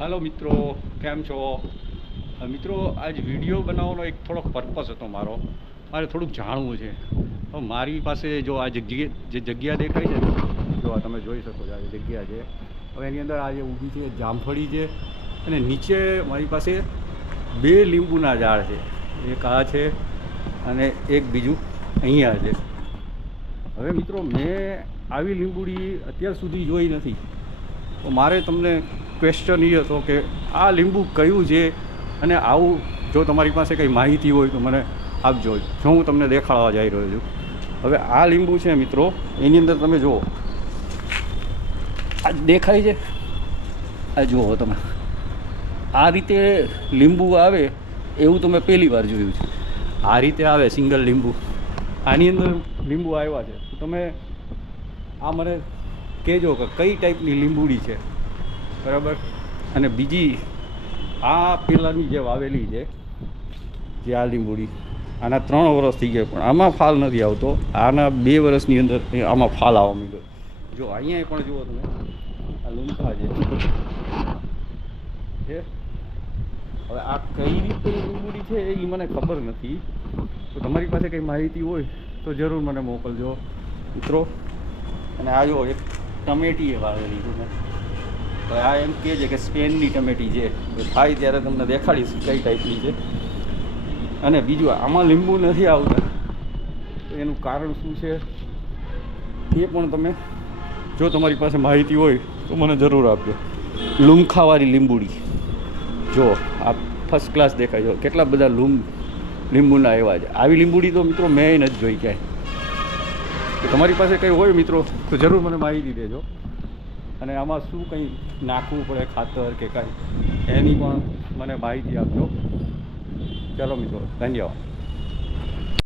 હાલો મિત્રો, કેમ છો? મિત્રો, આજ વિડીયો બનાવવાનો એક થોડોક પર્પસ હતો મારે થોડુંક જાણવું છે. હવે મારી પાસે જો આ જગ્યા દેખાય છે ને, જો આ તમે જોઈ શકો છો, આ જગ્યા છે. હવે એની અંદર આ જે ઊભી છે જામફળી છે, અને નીચે મારી પાસે બે લીંબુના ઝાડ છે. એક આ છે અને એક બીજું અહીંયા છે. હવે મિત્રો, મેં આવી લીંબુડી અત્યાર સુધી જોઈ નથી, તો મારે તમને ક્વેશ્ચન એ હતો કે આ લીંબુ કયું છે, અને આવું જો તમારી પાસે કંઈ માહિતી હોય તો મને આપજો. જો હું તમને દેખાડવા જઈ રહ્યો છું. હવે આ લીંબુ છે મિત્રો, એની અંદર તમે જુઓ, આ દેખાય છે, આ જુઓ તમે, આ રીતે લીંબુ આવે એવું તો મેં પહેલી વાર જોયું છે. આ રીતે આવે સિંગલ લીંબુ, આની અંદર લીંબુ આવ્યા છે. તો તમે આ મને કહેજો કે કઈ ટાઈપની લીંબુડી છે, બરાબર. અને બીજી આ પેલાની જે વાવેલી છે, જે આ લીંબુડી, આના 3 વર્ષ થઈ ગયા પણ આમાં ફાલ નથી આવતો. આના 2 વર્ષની અંદર આમાં ફાલ આવવા માંડ્યો. જો અહીંયા પણ જુઓ તમે, આ લૂંખા છે. હવે આ કઈ રીતની લીંબુડી છે એ મને ખબર નથી. તો તમારી પાસે કંઈ માહિતી હોય તો જરૂર મને મોકલજો મિત્રો. અને આ જો એક ટમેટી એ વાવેલી છે મેં. તો આ એમ કહે છે કે સ્પેનની ટમેટી છે. થાય ત્યારે તમને દેખાડીશ કઈ ટાઈપની છે. અને બીજું, આમાં લીંબુ નથી આવતા, તો એનું કારણ શું છે એ પણ તમે, જો તમારી પાસે માહિતી હોય તો મને જરૂર આપજો. લૂમખાવાળી લીંબુડી જો આ ફર્સ્ટ ક્લાસ દેખાય છે. કેટલા બધા લીંબુના એવા છે. આવી લીંબુડી તો મિત્રો મેં નથી જોઈ ક્યાંય. તો તમારી પાસે કંઈ હોય મિત્રો તો જરૂર મને માહિતી દેજો. અને આમાં શું કંઈ નાખવું પડે, ખાતર કે કાંઈ, એની પણ મને માહિતી આપજો. ચાલો મિત્રો, ધન્યવાદ.